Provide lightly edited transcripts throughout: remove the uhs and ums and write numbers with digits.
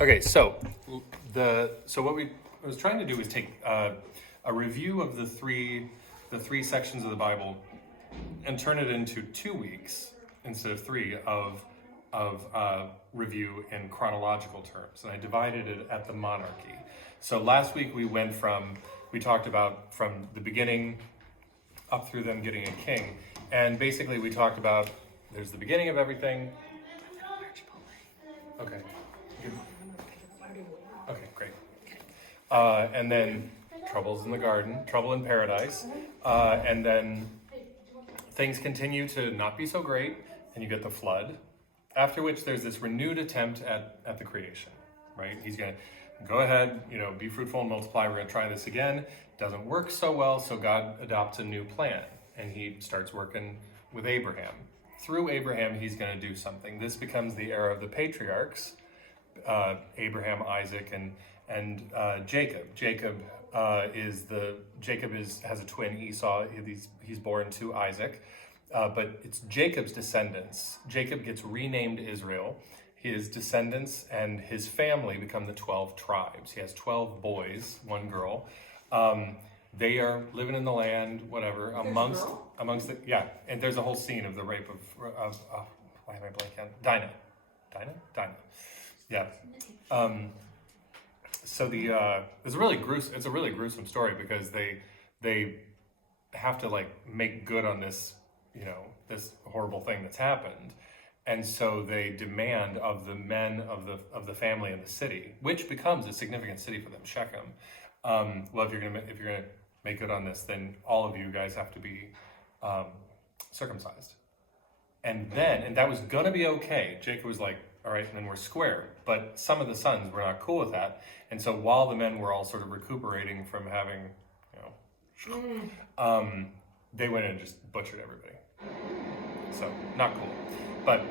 Okay, so what I was trying to do is take a review of the three sections of the Bible and turn it into 2 weeks instead of three of review in chronological terms, and I divided it at the monarchy. So last week we talked about from the beginning up through them getting a king, and basically we talked about there's the beginning of everything. Okay. Okay, great. And then troubles in the garden, trouble in paradise, and then things continue to not be so great, and you get the flood. After which, there's this renewed attempt at the creation, right? He's going to go ahead, be fruitful and multiply. We're going to try this again. Doesn't work so well, so God adopts a new plan, and he starts working with Abraham. Through Abraham, he's going to do something. This becomes the era of the patriarchs, Abraham, Isaac, and Jacob. Jacob has a twin, Esau. He's born to Isaac, but it's Jacob's descendants. Jacob gets renamed Israel. His descendants and his family become the 12 tribes. He has 12 boys, one girl. They are living in the land, whatever, amongst the, and there's a whole scene of the rape of why am I blanking? Dinah. Yeah. So it's a really gruesome story because they have to make good on this, this horrible thing that's happened. And so they demand of the men of the family in the city, which becomes a significant city for them, Shechem. Well, if you're gonna make good on this, then all of you guys have to be circumcised. And that was gonna be okay. Jacob was like, all right, and then we're square. But some of the sons were not cool with that. And so while the men were all sort of recuperating from having, they went in and just butchered everybody. So not cool. But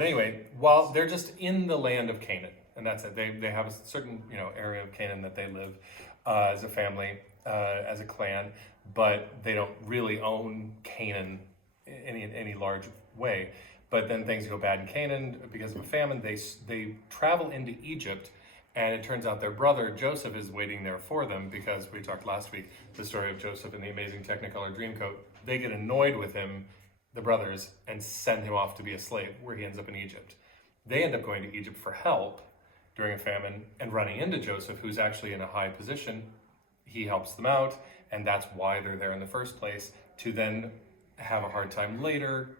anyway, while they're just in the land of Canaan, and that's it. They have a certain area of Canaan that they live as a family, as a clan, but they don't really own Canaan in any large way. But then things go bad in Canaan because of a famine. They travel into Egypt, and it turns out their brother Joseph is waiting there for them because we talked last week the story of Joseph in the Amazing Technicolor Dreamcoat. They get annoyed with him, the brothers, and send him off to be a slave, where he ends up in Egypt. They end up going to Egypt for help during a famine and running into Joseph, who's actually in a high position. He helps them out, and that's why they're there in the first place, to then have a hard time later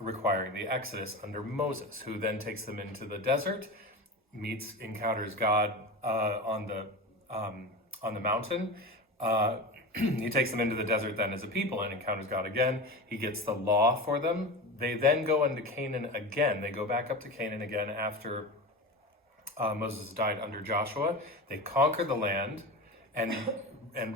requiring the Exodus under Moses, who then takes them into the desert, encounters God on the mountain. He takes them into the desert then as a people and encounters God again. He gets the law for them. They then go into Canaan again. They go back up to Canaan again after Moses died under Joshua. They conquer the land and they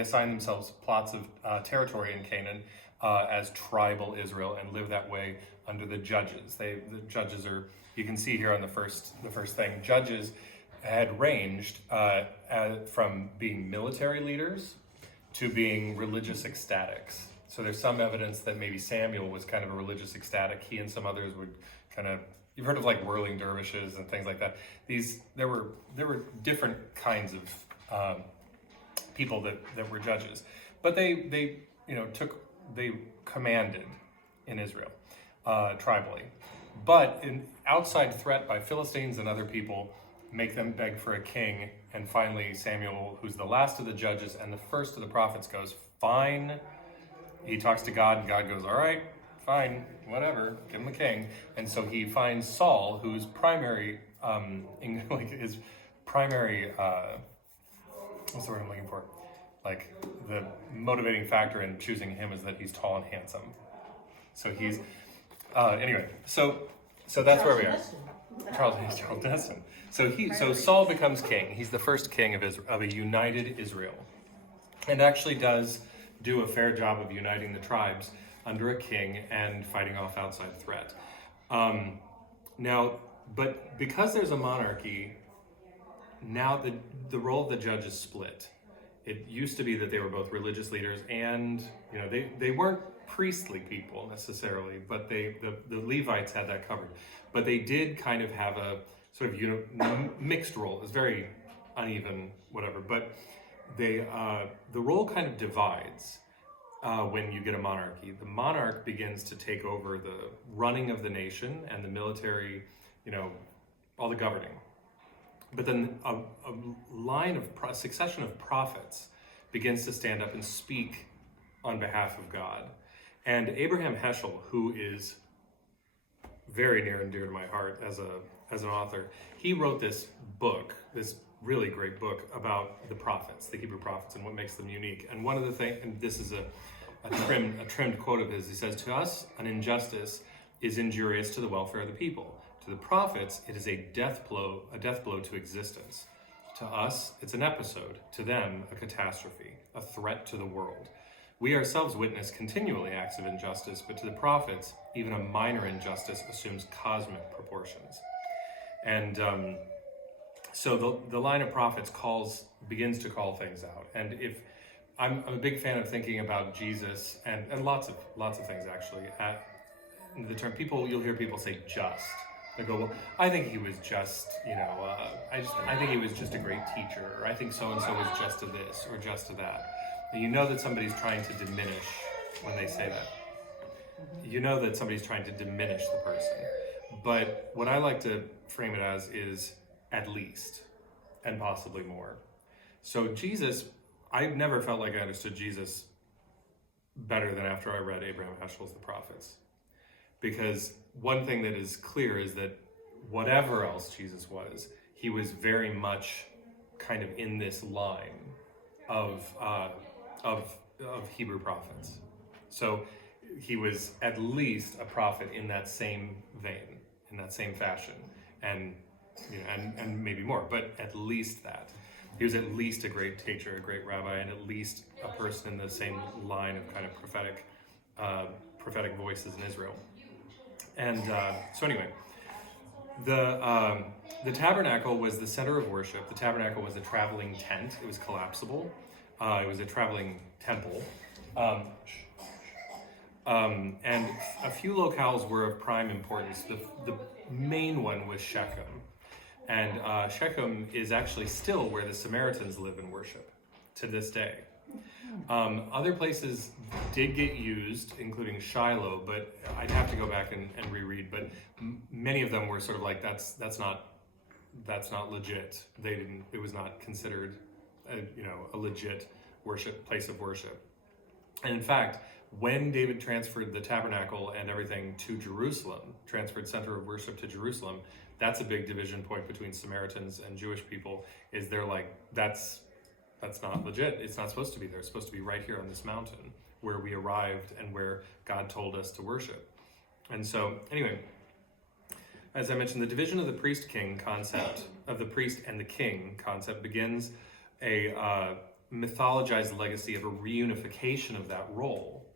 assign themselves plots of territory in Canaan as tribal Israel and live that way under the judges. The judges are, you can see here on the first thing, judges had ranged from being military leaders to being religious ecstatics. So there's some evidence that maybe Samuel was kind of a religious ecstatic. He and some others would kind of, you've heard of whirling dervishes and things like that. There were different kinds of people that were judges, but they commanded in Israel tribally. But in outside threat by Philistines and other people make them beg for a king, and finally Samuel, who's the last of the judges and the first of the prophets, goes, fine. He talks to God, and God goes, all right, fine, whatever, give him a king. And so he finds Saul, whose primary, his primary, what's the word I'm looking for? The motivating factor in choosing him is that he's tall and handsome. So he's, anyway, so that's where we are. Charles Destin. So Saul becomes king. He's the first king of a united Israel, and actually does do a fair job of uniting the tribes under a king and fighting off outside threat. But because there's a monarchy, now the role of the judge is split. It used to be that they were both religious leaders and, they weren't priestly people necessarily, but the Levites had that covered. But they did kind of have a sort of mixed role. It's very uneven, whatever. But the role kind of divides when you get a monarchy. The monarch begins to take over the running of the nation and the military, all the governing. But then a succession of prophets begins to stand up and speak on behalf of God. And Abraham Heschel, who is very near and dear to my heart as an author, he wrote this book, this really great book about the prophets, the Hebrew prophets, and what makes them unique. And one of the things, and this is a trimmed quote of his, he says, "To us, an injustice is injurious to the welfare of the people. To the prophets, it is a death blow to existence. To us, it's an episode. To them, a catastrophe, a threat to the world. We ourselves witness continually acts of injustice, but to the prophets, even a minor injustice assumes cosmic proportions." And so the line of prophets begins to call things out. And if I'm a big fan of thinking about Jesus and lots of things actually. The term you'll hear people say just. They go, well, I think he was just, I think he was just a great teacher, or I think so-and-so was just to this or just to that. And you know that somebody's trying to diminish when they say that. You know that somebody's trying to diminish the person. But what I like to frame it as is at least, and possibly more. So Jesus, I never felt like I understood Jesus better than after I read Abraham Heschel's The Prophets. Because one thing that is clear is that whatever else Jesus was, he was very much kind of in this line of Hebrew prophets. So he was at least a prophet in that same vein, in that same fashion, and maybe more, but at least that. He was at least a great teacher, a great rabbi, and at least a person in the same line of kind of prophetic voices in Israel. And so anyway, the tabernacle was the center of worship. The tabernacle was a traveling tent. It was collapsible. It was a traveling temple. And a few locales were of prime importance. The main one was Shechem. And Shechem is actually still where the Samaritans live and worship to this day. Other places did get used, including Shiloh, but I'd have to go back and reread. But many of them were sort of like that's not legit. It was not considered a legit place of worship. And in fact, when David transferred the tabernacle and everything to Jerusalem, transferred center of worship to Jerusalem, that's a big division point between Samaritans and Jewish people. Is they're like that's not legit. It's not supposed to be there. It's supposed to be right here on this mountain where we arrived and where God told us to worship. And so, anyway, as I mentioned, the division of the priest-king concept, of the priest and the king concept, begins a mythologized legacy of a reunification of that role,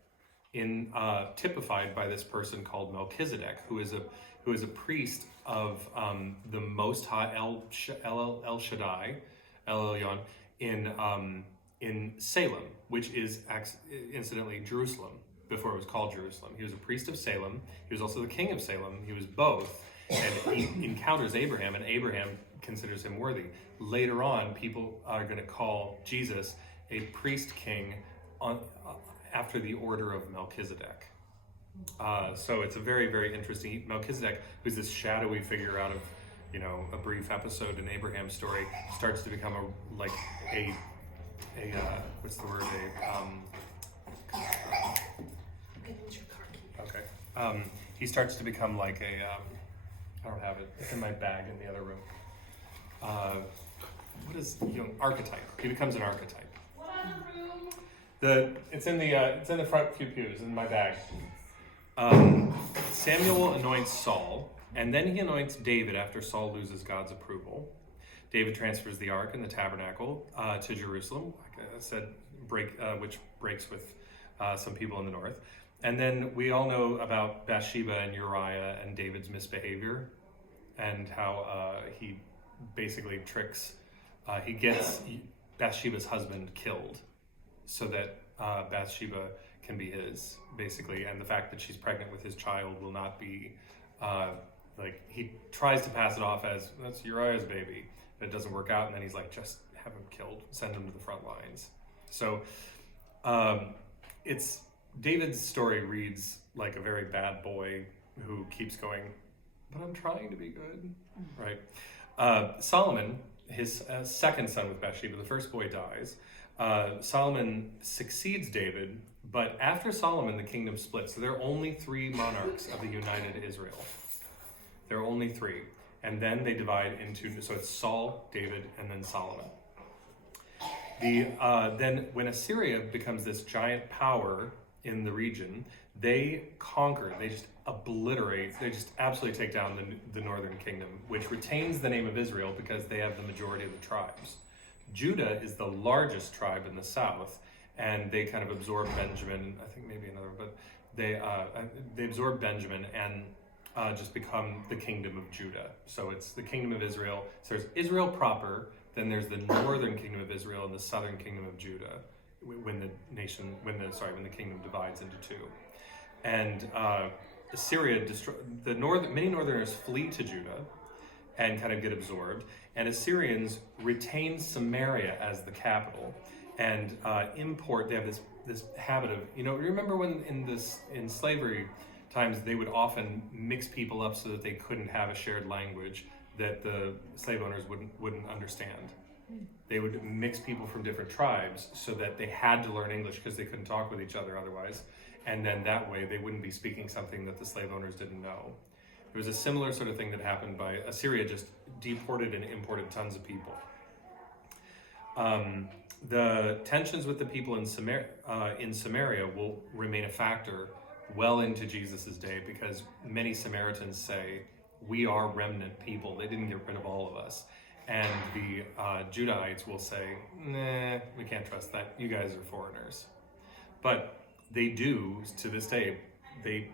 typified by this person called Melchizedek, who is a priest of the Most High El Shaddai, El Elyon, in Salem, which is incidentally Jerusalem, before it was called Jerusalem. He was a priest of Salem. He was also the king of Salem. He was both. And he encounters Abraham, and Abraham considers him worthy. Later on, people are going to call Jesus a priest king after the order of Melchizedek. So it's a very, very interesting. Melchizedek, who's this shadowy figure out of a brief episode in Abraham's story, starts to become a what's the word? Okay. He starts to become like I don't have it. It's in my bag in the other room. What is archetype? He becomes an archetype. It's in the front few pews in my bag. Samuel anoints Saul, and then he anoints David after Saul loses God's approval. David transfers the ark and the tabernacle to Jerusalem, like I said, which breaks with some people in the north. And then we all know about Bathsheba and Uriah and David's misbehavior, and how he basically he gets Bathsheba's husband killed, so that Bathsheba can be his, basically. And the fact that she's pregnant with his child will not be, like, he tries to pass it off as, that's Uriah's baby. But it doesn't work out, and then he's like, just have him killed, send him to the front lines. So it's, David's story reads like a very bad boy who keeps going, but I'm trying to be good, right? Solomon, his second son with Bathsheba, the first boy dies. Solomon succeeds David, but after Solomon, the kingdom splits. So there are only 3 monarchs of the united Israel. There are only 3. And then they divide into, so it's Saul, David, and then Solomon. Then when Assyria becomes this giant power in the region, they conquer, they just obliterate, they just absolutely take down the northern kingdom, which retains the name of Israel because they have the majority of the tribes. Judah is the largest tribe in the south, and they kind of absorb Benjamin, I think maybe another, but they absorb Benjamin and just become the kingdom of Judah. So it's the kingdom of Israel. So there's Israel proper, then there's the northern kingdom of Israel and the southern kingdom of Judah when the kingdom divides into 2. And Assyria, many northerners flee to Judah and kind of get absorbed, and Assyrians retain Samaria as the capital and they have this habit of, remember when in slavery times they would often mix people up so that they couldn't have a shared language that the slave owners wouldn't understand. They would mix people from different tribes so that they had to learn English because they couldn't talk with each other otherwise. And then that way they wouldn't be speaking something that the slave owners didn't know. There was a similar sort of thing that happened by Assyria, just deported and imported tons of people. The tensions with the people in Samaria will remain a factor well into Jesus's day, because many Samaritans say, we are remnant people. They didn't get rid of all of us. And the Judahites will say, nah, we can't trust that. You guys are foreigners. But they do, to this day, they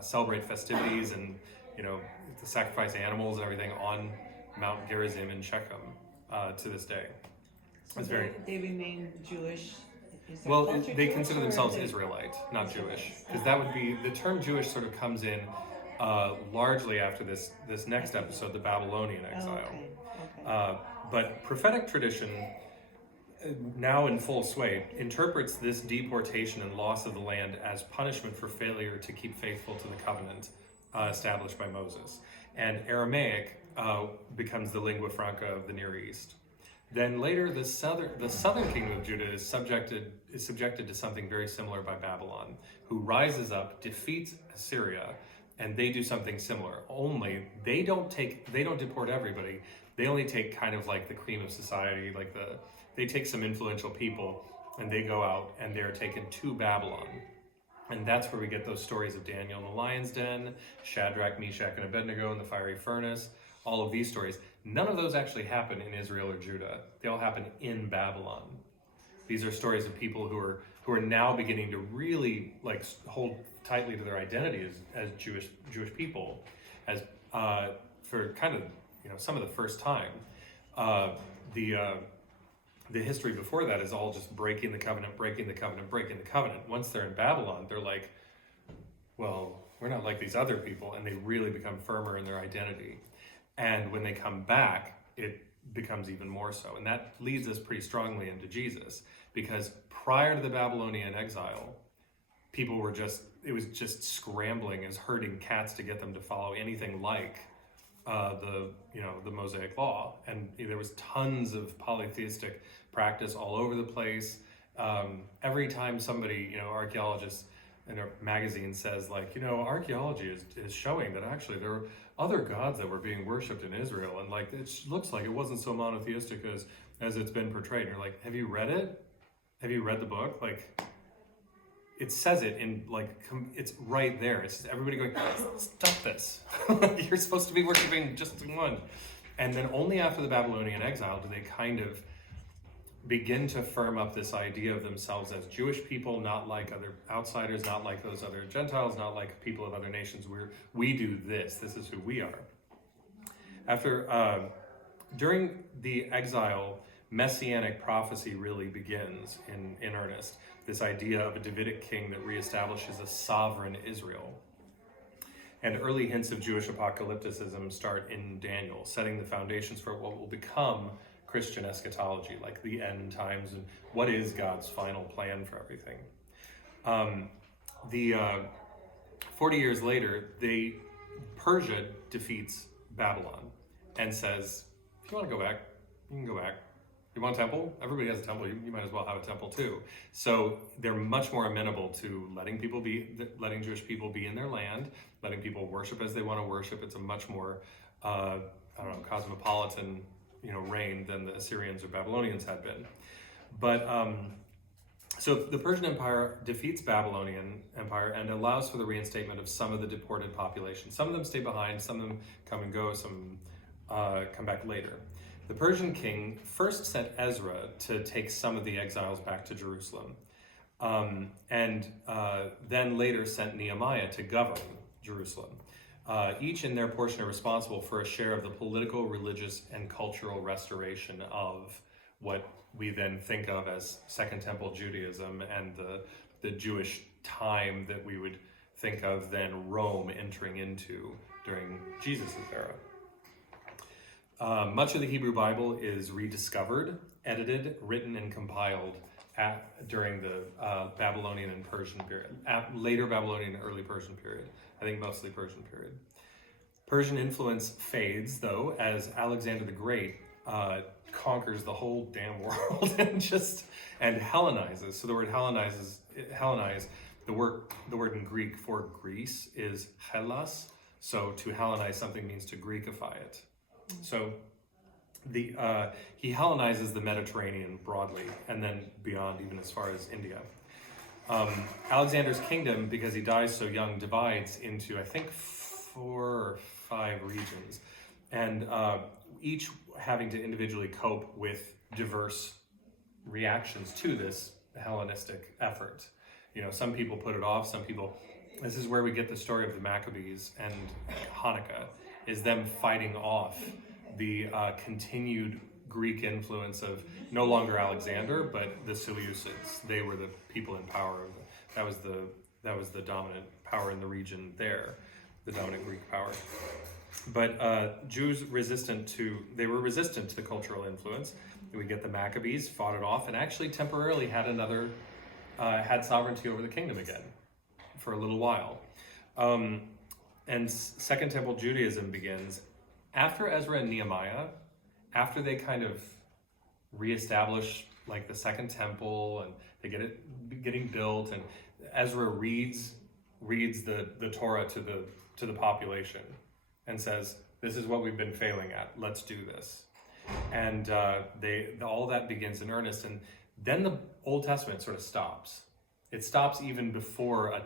celebrate festivities and, to sacrifice animals and everything on Mount Gerizim in Shechem to this day. So they remain Jewish. Well, they consider themselves Israelite, not Jewish, because that would be, the term Jewish sort of comes in largely after this next episode, the Babylonian exile. Okay. But prophetic tradition, now in full sway, interprets this deportation and loss of the land as punishment for failure to keep faithful to the covenant established by Moses. And Aramaic becomes the lingua franca of the Near East. Then later, the southern kingdom of Judah is subjected to something very similar by Babylon, who rises up, defeats Assyria, and they do something similar. Only they don't deport everybody. They only take kind of like the cream of society, they take some influential people, and they go out and they're taken to Babylon. And that's where we get those stories of Daniel in the lion's den, Shadrach, Meshach, and Abednego in the fiery furnace, all of these stories. None of those actually happen in Israel or Judah. They all happen in Babylon. These are stories of people who are now beginning to really hold tightly to their identity as Jewish people, as for kind of some of the first time. The history before that is all just breaking the covenant. Once they're in Babylon, they're like, well, we're not like these other people, and they really become firmer in their identity. And when they come back, it becomes even more so. And that leads us pretty strongly into Jesus, because prior to the Babylonian exile, people were it was just scrambling as herding cats to get them to follow anything like the Mosaic Law. And there was tons of polytheistic practice all over the place. Every time somebody, archaeologists in a magazine says archaeology is showing that actually there are other gods that were being worshipped in Israel, and it looks like it wasn't so monotheistic as it's been portrayed. And you're like, have you read it? Have you read the book? It says it in it's right there. It's just everybody going, stop this. You're supposed to be worshiping just one. And then only after the Babylonian exile do they kind of begin to firm up this idea of themselves as Jewish people, not like other outsiders, not like those other Gentiles, not like people of other nations. We do this. This is who we are. After during the exile, messianic prophecy really begins in earnest. This idea of a Davidic king that reestablishes a sovereign Israel. And early hints of Jewish apocalypticism start in Daniel, setting the foundations for what will become Christian eschatology, like the end times and what is God's final plan for everything. 40 years later, Persia defeats Babylon and says, if you want to go back, you can go back. You want a temple? Everybody has a temple. You might as well have a temple too. So they're much more amenable to letting Jewish people be in their land, letting people worship as they want to worship. It's a much more, cosmopolitan, reign than the Assyrians or Babylonians had been. But so the Persian Empire defeats Babylonian Empire and allows for the reinstatement of some of the deported population. Some of them stay behind, some of them come and go, some come back later. The Persian king first sent Ezra to take some of the exiles back to Jerusalem, and then later sent Nehemiah to govern Jerusalem. Each in their portion are responsible for a share of the political, religious, and cultural restoration of what we then think of as Second Temple Judaism and the Jewish time that we would think of then Rome entering into during Jesus' era. Much of the Hebrew Bible is rediscovered, edited, written, and compiled during the Babylonian and Persian period, later Babylonian and early Persian period. I think mostly Persian period. Persian influence fades, though, as Alexander the Great conquers the whole damn world and Hellenizes. So the word Hellenize, the word in Greek for Greece is Hellas. So to Hellenize something means to Greekify it. So he Hellenizes the Mediterranean broadly, and then beyond, even as far as India. Alexander's kingdom, because he dies so young, divides into, I think, 4 or 5 regions, and each having to individually cope with diverse reactions to this Hellenistic effort. Some people put it off, some people... This is where we get the story of the Maccabees and Hanukkah, is them fighting off the continued Greek influence of no longer Alexander, but the Seleucids. They were the people in power. That was the dominant power in the region there, the dominant Greek power. But Jews were resistant to the cultural influence. We get the Maccabees, fought it off, and actually temporarily had sovereignty over the kingdom again for a little while. And Second Temple Judaism begins after Ezra and Nehemiah, after they kind of reestablish like the Second Temple and they get it getting built, and Ezra reads the Torah to the population and says, "This is what we've been failing at. Let's do this." And all that begins in earnest, and then the Old Testament sort of stops. It stops even before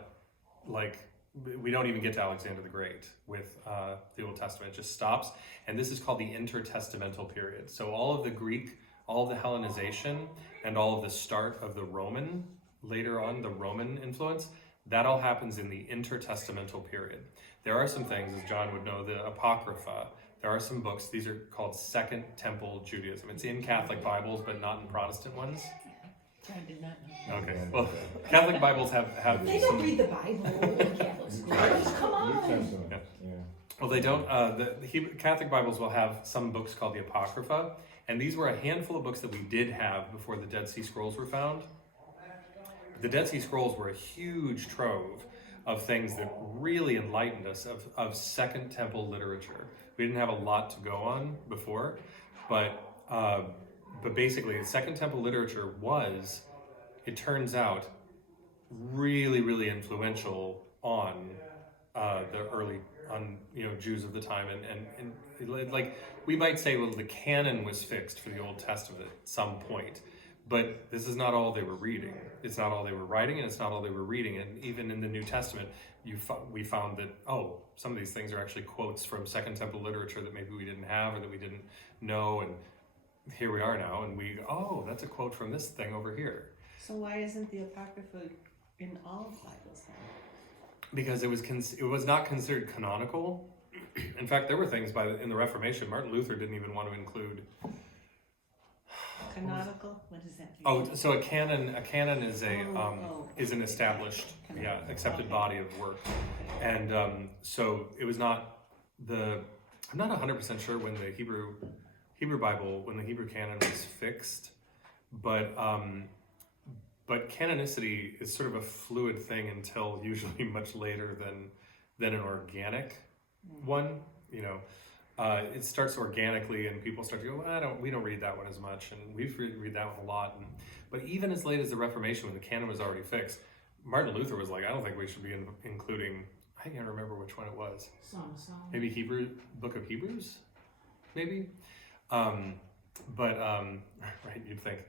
we don't even get to Alexander the Great with the Old Testament. It just stops, and this is called the intertestamental period. So all of the Greek, all of the Hellenization, and all of the start of the Roman, later on the Roman influence, that all happens in the intertestamental period. There are some things, as John would know, the Apocrypha. There are some books, these are called Second Temple Judaism. It's in Catholic Bibles, but not in Protestant ones. I did not know. Okay, well, Catholic Bibles have They don't read the Bible in Catholic schools. Come on. Yeah. Well, they don't. Catholic Bibles will have some books called the Apocrypha, and these were a handful of books that we did have before the Dead Sea Scrolls were found. The Dead Sea Scrolls were a huge trove of things that really enlightened us of Second Temple literature. We didn't have a lot to go on before, but basically, Second Temple literature was, it turns out, really, really influential on Jews of the time, and like we might say, well, the canon was fixed for the Old Testament at some point, but this is not all they were reading. It's not all they were writing, and it's not all they were reading. And even in the New Testament, we found that some of these things are actually quotes from Second Temple literature that maybe we didn't have or that we didn't know, and here we are now, and that's a quote from this thing over here. So why isn't the Apocrypha in all Bibles then? Because it was not considered canonical, In fact, there were things in the Reformation, Martin Luther didn't even want to include. Canonical? What does that mean? Oh, so a canon is is an established, Canonical. accepted Okay. body of work, and so it was not the. I'm not 100% sure when the Hebrew Bible, when the Hebrew canon was fixed, but canonicity is sort of a fluid thing until usually much later than an organic one. You know, it starts organically, and people start to go, well, we don't read that one as much, and we read that one a lot. But even as late as the Reformation, when the canon was already fixed, Martin Luther was like, I don't think we should be including. I can't remember which one it was. Maybe Book of Hebrews, maybe. Right, you'd think.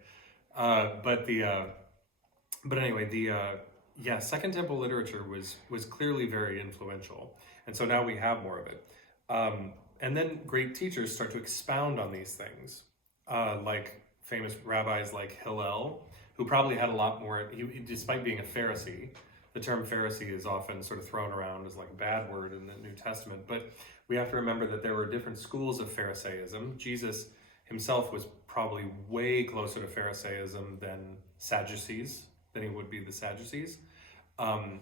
But anyway, Second Temple literature was clearly very influential, and so now we have more of it. And then great teachers start to expound on these things, like famous rabbis like Hillel, who probably had a lot more. Despite being a Pharisee, the term Pharisee is often sort of thrown around as like a bad word in the New Testament, but we have to remember that there were different schools of Pharisaism. Jesus himself was probably way closer to Pharisaism than he would be the Sadducees. What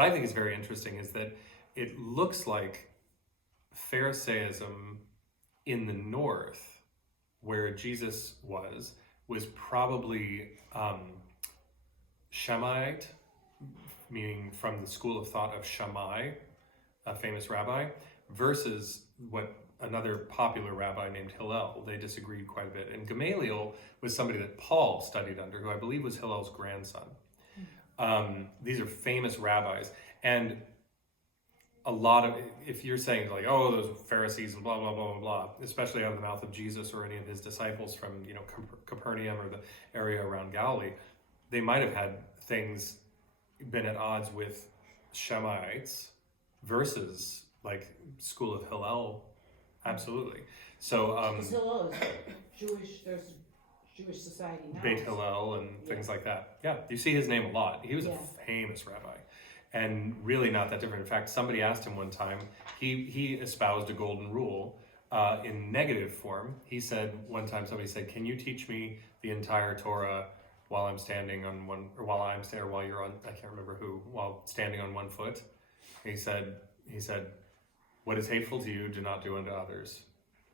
I think is very interesting is that it looks like Pharisaism in the north, where Jesus was probably Shammaiite, meaning from the school of thought of Shammai, a famous rabbi, versus what another popular rabbi named Hillel. They disagreed quite a bit. And Gamaliel was somebody that Paul studied under, who I believe was Hillel's grandson. These are famous rabbis. And a lot of, if you're saying like, oh, those Pharisees and blah, blah, blah, blah, blah, especially out of the mouth of Jesus or any of his disciples from, Capernaum or the area around Galilee, they might have had things been at odds with Shammaites versus like school of Hillel. Absolutely. So Hillel is Jewish. There's Jewish society now. Beit Hillel and things like that. Yeah, you see his name a lot. He was a famous rabbi, and really not that different. In fact, somebody asked him one time. He espoused a golden rule in negative form. He said one time, somebody said, "Can you teach me the entire Torah while I'm standing on one, or while you're on? I can't remember who. While standing on one foot." He said, "What is hateful to you, do not do unto others.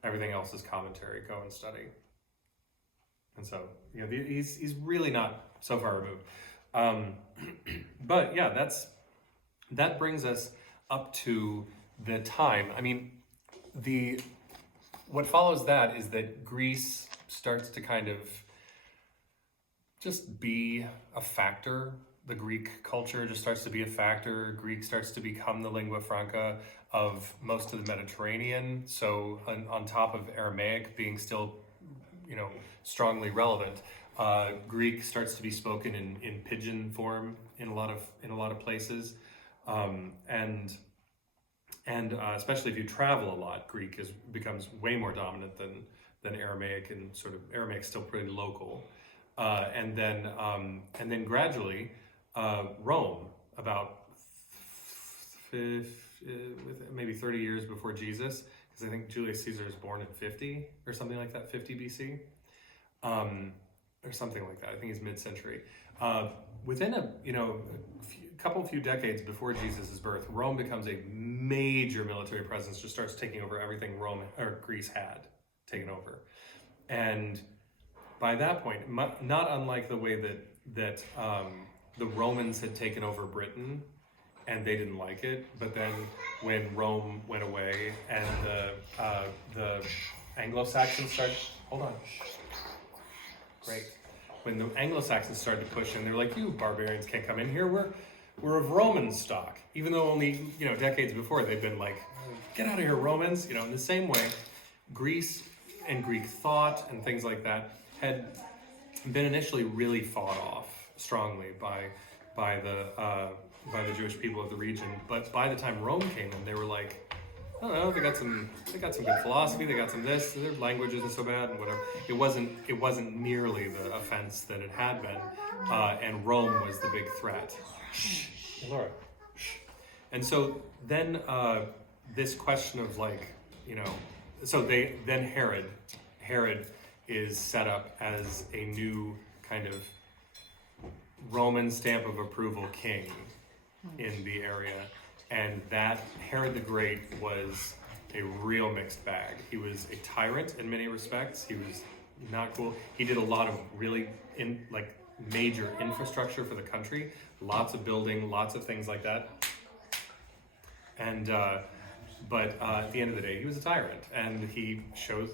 Everything else is commentary. Go and study." And so, he's really not so far removed. But yeah, that brings us up to the time. I mean, what follows that is that Greece starts to kind of just be a factor. The Greek culture just starts to be a factor. Greek starts to become the lingua franca of most of the Mediterranean. So on top of Aramaic being still, strongly relevant, Greek starts to be spoken in pidgin form in a lot of places, and especially if you travel a lot, Greek becomes way more dominant than Aramaic, and sort of Aramaic's still pretty local, and then gradually Rome, about maybe 30 years before Jesus, because I think Julius Caesar is born in 50 or something like that, 50 BC, or something like that. I think he's mid-century. Within a few decades before Jesus' birth, Rome becomes a major military presence, just starts taking over everything Greece had taken over. And by that point, not unlike the way that the Romans had taken over Britain, and they didn't like it. But then when Rome went away and the Anglo-Saxons started, hold on. Great. When the Anglo-Saxons started to push in, they're like, you barbarians can't come in here. We're of Roman stock. Even though only, decades before they've been like, get out of here, Romans. In the same way, Greece and Greek thought and things like that had been initially really fought off strongly by the Jewish people of the region. But by the time Rome came in, they were like, I don't know, they got some good philosophy, they got some this, their language isn't so bad, and whatever. It wasn't nearly the offense that it had been, and Rome was the big threat. Shh, Laura. Shh. And so then this question of like, so then Herod is set up as a new kind of Roman stamp of approval king in the area. And that Herod the Great was a real mixed bag. He was a tyrant in many respects. He was not cool. He did a lot of really major infrastructure for the country, lots of building, lots of things like that. And but at the end of the day, he was a tyrant, and he shows,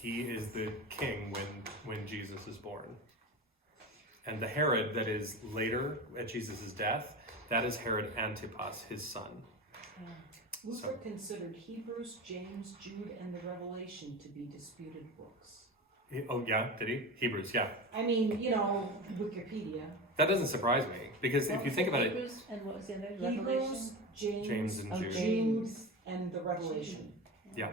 he is the king when Jesus is born. And the Herod that is later at Jesus' death, that is Herod Antipas, his son. Luther considered Hebrews, James, Jude, and the Revelation to be disputed books. Oh yeah, did he? Hebrews, yeah. I mean, Wikipedia. That doesn't surprise me, because if you think about it, Hebrews, and what was the other? Hebrews, Revelation? James and Jude. James and the Revelation. Yeah.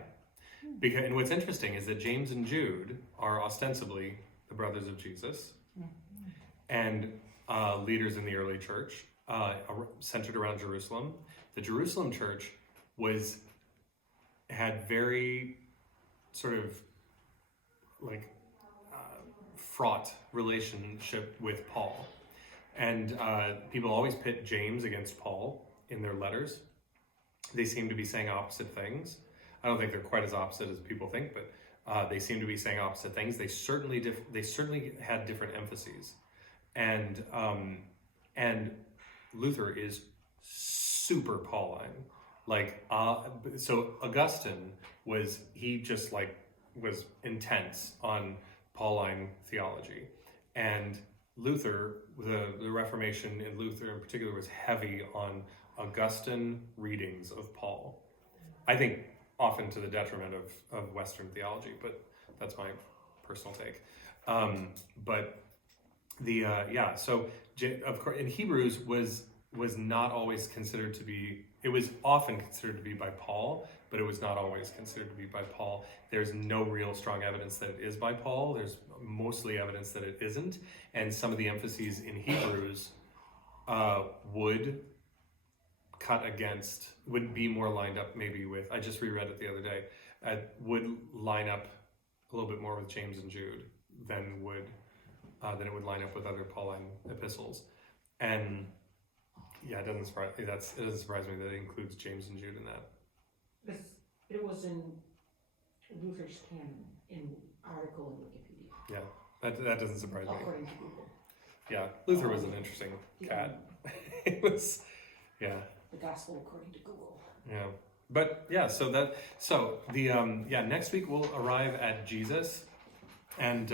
Because, and what's interesting is that James and Jude are ostensibly the brothers of Jesus and leaders in the early church, centered around Jerusalem. The Jerusalem church had very sort of fraught relationship with Paul. And people always pit James against Paul in their letters. They seem to be saying opposite things. I don't think they're quite as opposite as people think, but they seem to be saying opposite things. They certainly had different emphases. And Luther is super Pauline. So Augustine was intense on Pauline theology. And Luther, the Reformation in Luther in particular, was heavy on Augustine readings of Paul. I think often to the detriment of Western theology, but that's my personal take. But so of course, in Hebrews was not always considered to be. It was often considered to be by Paul, but it was not always considered to be by Paul. There's no real strong evidence that it is by Paul. There's mostly evidence that it isn't. And some of the emphases in Hebrews would be more lined up maybe with, I just reread it the other day, would line up a little bit more with James and Jude than it would line up with other Pauline epistles. And yeah, it doesn't surprise me that it includes James and Jude in that. It was in Luther's canon, in article in Wikipedia. Yeah, that doesn't surprise me. According to Google. Yeah, Luther was an interesting cat. It was, yeah. The Gospel according to Google. Yeah, but yeah, next week we'll arrive at Jesus, and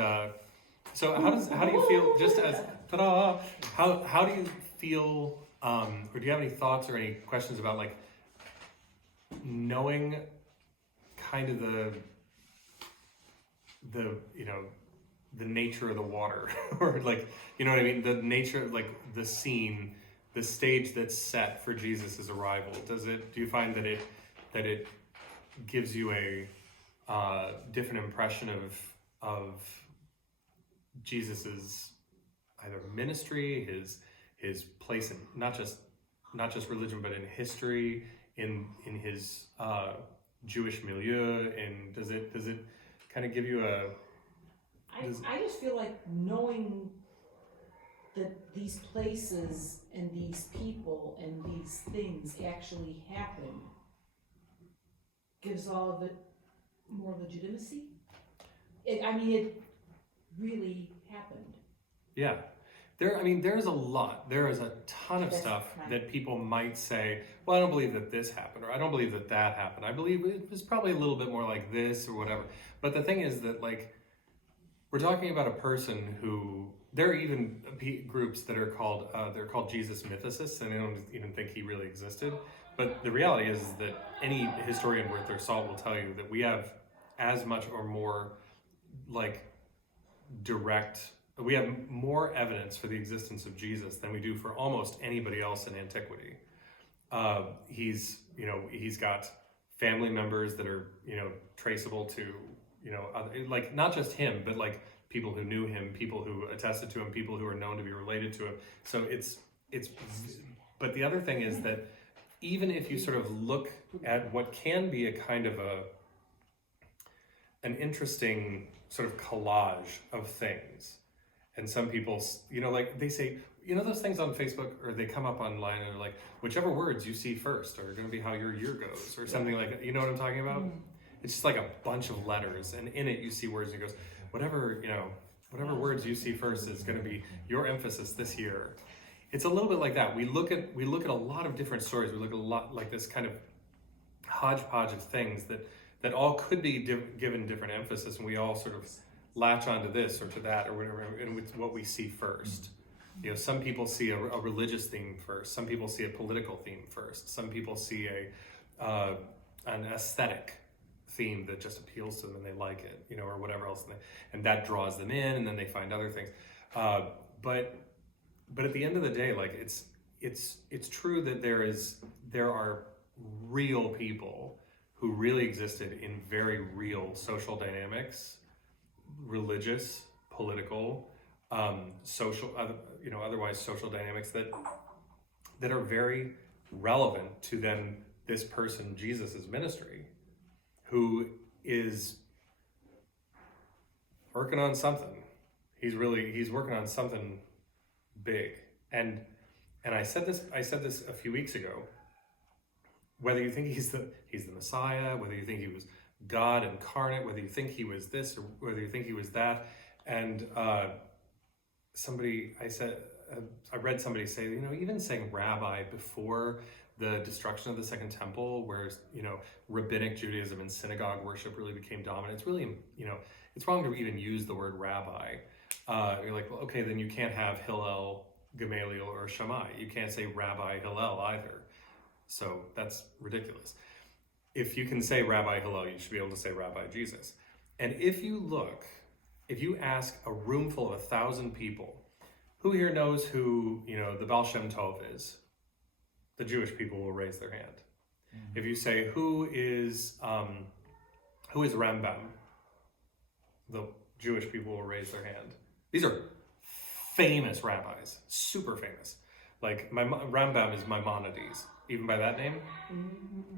so how do you feel? Just as ta-da, how do you feel? Or do you have any thoughts or any questions about knowing kind of the nature of the water, or you know what I mean? The nature, the scene, the stage that's set for Jesus' arrival. Do you find that it gives you a different impression of Jesus's either ministry, his place in not just religion, but in history, in his Jewish milieu, and does it kind of give you a? I just feel like knowing that these places and these people and these things actually happen gives all of it more legitimacy. It really happened. Yeah. There's a lot. There is a ton of stuff that people might say, well, I don't believe that this happened, or I don't believe that that happened. I believe it was probably a little bit more like this or whatever. But the thing is that, we're talking about a person who, there are even groups that are called, they're called Jesus mythicists, and they don't even think he really existed. But the reality is that any historian worth their salt will tell you that we have as much or more, we have more evidence for the existence of Jesus than we do for almost anybody else in antiquity. He's got family members that are, traceable to, not just him, but people who knew him, people who attested to him, people who are known to be related to him. So but the other thing is that even if you sort of look at what can be a kind of an interesting sort of collage of things, and some people, like they say, those things on Facebook, or they come up online and they're like, whichever words you see first are going to be how your year goes, or something like that. You know what I'm talking about? It's just like a bunch of letters, and in it you see words, and it goes, whatever words you see first is going to be your emphasis this year. It's a little bit like that. We look at a lot of different stories. We look at a lot like this kind of hodgepodge of things that all could be given different emphasis, and we all sort of latch onto this or to that or whatever, and it's what we see first. Some people see a religious theme first. Some people see a political theme first. Some people see an aesthetic theme that just appeals to them and they like it, or whatever else, and that draws them in, and then they find other things. But at the end of the day, like it's true that there are real people who really existed in very real social dynamics, religious, political, social, otherwise social dynamics that are very relevant to then this person, Jesus's ministry, who is working on something. He's working on something big. And I said this a few weeks ago. Whether you think he's the Messiah, whether you think he was God incarnate, whether you think he was this or whether you think he was that, and I read somebody say, even saying rabbi before the destruction of the Second Temple, where rabbinic Judaism and synagogue worship really became dominant, it's really it's wrong to even use the word rabbi. You're like, well, okay, then you can't have Hillel, Gamaliel, or Shammai. You can't say Rabbi Hillel either. So that's ridiculous. If you can say Rabbi Hillel, you should be able to say Rabbi Jesus. And if you ask a room full of 1,000 people, who here knows who, the Baal Shem Tov is? The Jewish people will raise their hand. Mm-hmm. If you say, who is Rambam? The Jewish people will raise their hand. These are famous rabbis, super famous. Like Rambam is Maimonides. Even by that name? Mm-hmm.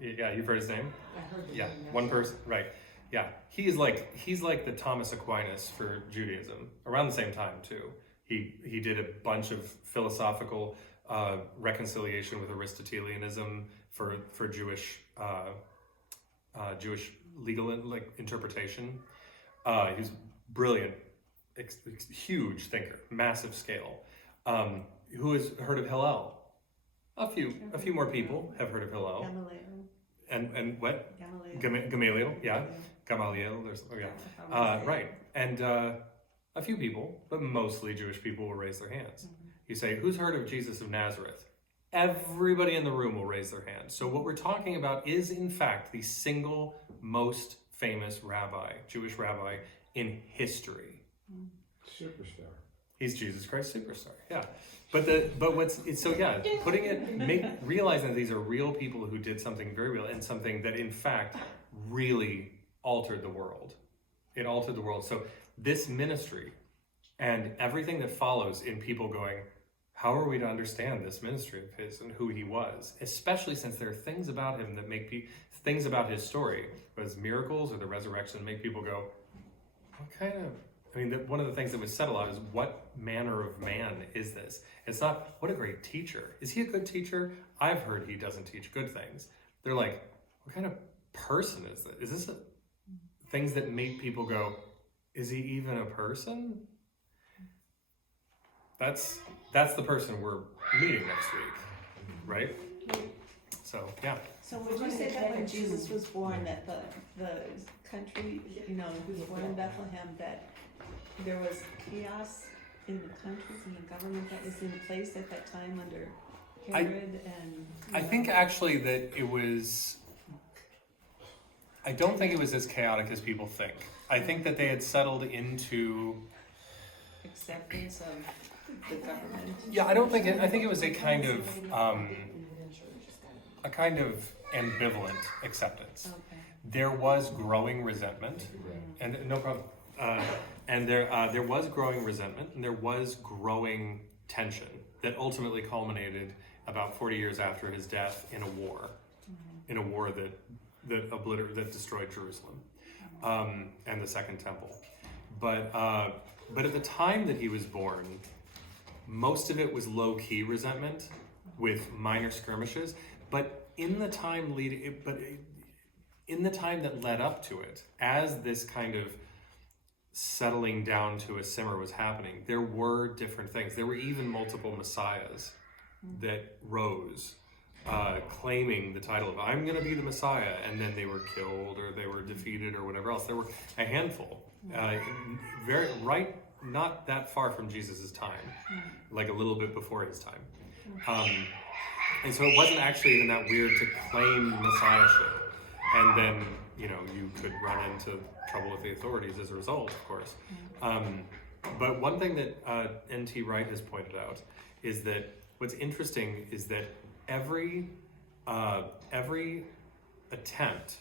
Yeah, you've heard his name? I heard the name. One person, right. Yeah, he's like the Thomas Aquinas for Judaism, around the same time too. He did a bunch of philosophical reconciliation with Aristotelianism for Jewish legal interpretation. He was brilliant, huge thinker, massive scale. Who has heard of Hillel? A few more people have heard of Hillel. Gamaliel. And what? Gamaliel. Gamaliel, yeah. Gamaliel, right. And a few people, but mostly Jewish people will raise their hands. Mm-hmm. You say, who's heard of Jesus of Nazareth? Everybody in the room will raise their hand. So what we're talking about is, in fact, the single most famous Jewish rabbi in history. Superstar. He's Jesus Christ Superstar, yeah. Realizing that these are real people who did something very real and something that in fact really altered the world. It altered the world. So this ministry and everything that follows in people going, how are we to understand this ministry of his and who he was? Especially since there are things about him that make things about his story, whether it's miracles or the resurrection, make people go, what kind of... one of the things that was said a lot is, what manner of man is this? It's not, what a great teacher. Is he a good teacher? I've heard he doesn't teach good things. They're like, what kind of person is this? Is this things that make people go, is he even a person? That's the person we're meeting next week, right? So, yeah. So would you say that when Jesus was born, that the country, he was born in Bethlehem, that there was chaos in the countries and the government that was in place at that time under Herod I think actually that it was... I don't think it was as chaotic as people think. I think that they had settled into... acceptance of the government. Yeah, I think it was a kind of ambivalent acceptance. Okay. There was growing resentment, and no problem. And there was growing resentment, and there was growing tension that ultimately culminated about 40 years after his death in a war, that destroyed Jerusalem and the Second Temple. But at the time that he was born, most of it was low-key resentment with minor skirmishes. But in the time that led up to it, as this kind of settling down to a simmer was happening, there were different things. There were even multiple messiahs that rose, claiming the title of "I'm going to be the Messiah," and then they were killed or they were defeated or whatever else. There were a handful, not that far from Jesus' time, like a little bit before his time. And so it wasn't actually even that weird to claim messiahship, and then you could run into trouble with the authorities as a result, of course. But one thing that N.T. Wright has pointed out is that what's interesting is that every attempt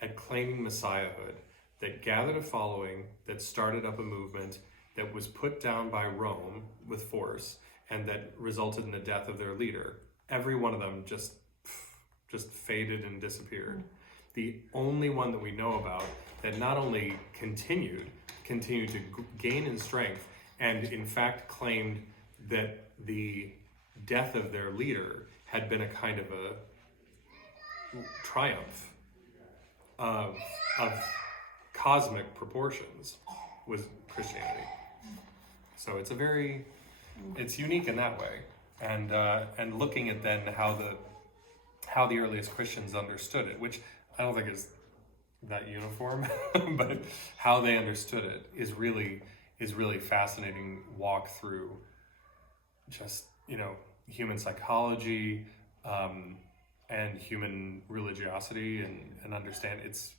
at claiming messiahhood that gathered a following, that started up a movement, that was put down by Rome with force, and that resulted in the death of their leader, every one of them just faded and disappeared. The only one that we know about that not only continued to gain in strength, and in fact claimed that the death of their leader had been a kind of a triumph of cosmic proportions, was Christianity. So it's unique in that way, and looking at then how the earliest Christians understood it, which I don't think is that uniform, but how they understood it is really fascinating walk through just human psychology and human religiosity and understand it's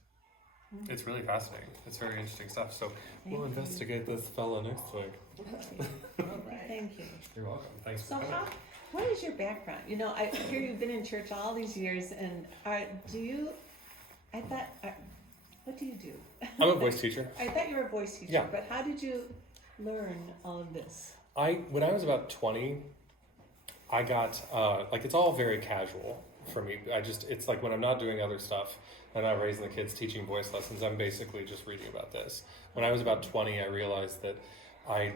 really fascinating. It's very interesting stuff. So we'll investigate this fella next week. Thank you. You're welcome. Thanks for So coming. what is your background? I hear you've been in church all these years, and what do you do? I'm a voice teacher. I thought you were a voice teacher, Yeah. but how did you learn all of this? When I was about 20, I got it's all very casual for me. It's like when I'm not doing other stuff, I'm not raising the kids, teaching voice lessons, I'm basically just reading about this. When I was about 20, I realized that I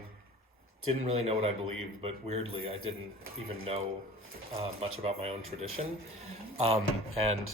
didn't really know what I believed, but weirdly, I didn't even know much about my own tradition. And